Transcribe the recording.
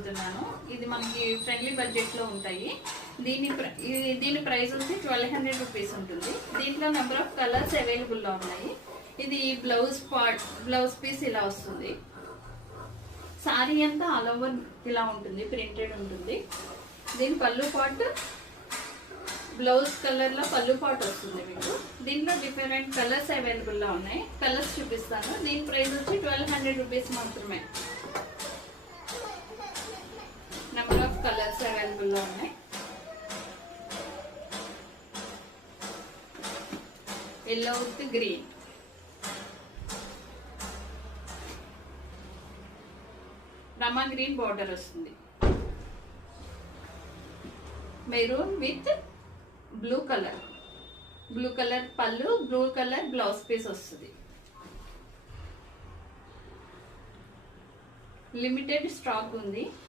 చూపించబోతున్నాను. ఇది మనకి ఫ్రెండ్లీ బడ్జెట్ లో ఉంటాయి. దీని ప్రైస్ వచ్చి 1200 రూపీస్ ఉంటుంది. దీంట్లో నెంబర్ ఆఫ్ కలర్స్ అవైలబుల్ లో ఉన్నాయి. ఇది బ్లౌజ్ పీస్ ఇలా వస్తుంది. సారీ అంతా ఆల్ ఓవర్ ఇలా ఉంటుంది, ప్రింటెడ్ ఉంటుంది. దీని పళ్ళు పార్ట్ బ్లౌజ్ కలర్ లో పళ్ళు పార్ట్ వస్తుంది మీకు. దీంట్లో డిఫరెంట్ కలర్స్ అవైలబుల్ లో ఉన్నాయి. కలర్స్ చూపిస్తాను. దీని ప్రైస్ వచ్చి 1200 రూపీస్ మాత్రమే. నెంబర్ ఆఫ్ కలర్స్ అవైలబుల్ లో ఉన్నాయి. Yellow with green, Rama green border వస్తుంది. మెరూన్ విత్ బ్లూ కలర్ పళ్ళు, బ్లూ కలర్ బ్లౌజ్ పీస్ వస్తుంది. లిమిటెడ్ స్టాక్ ఉంది.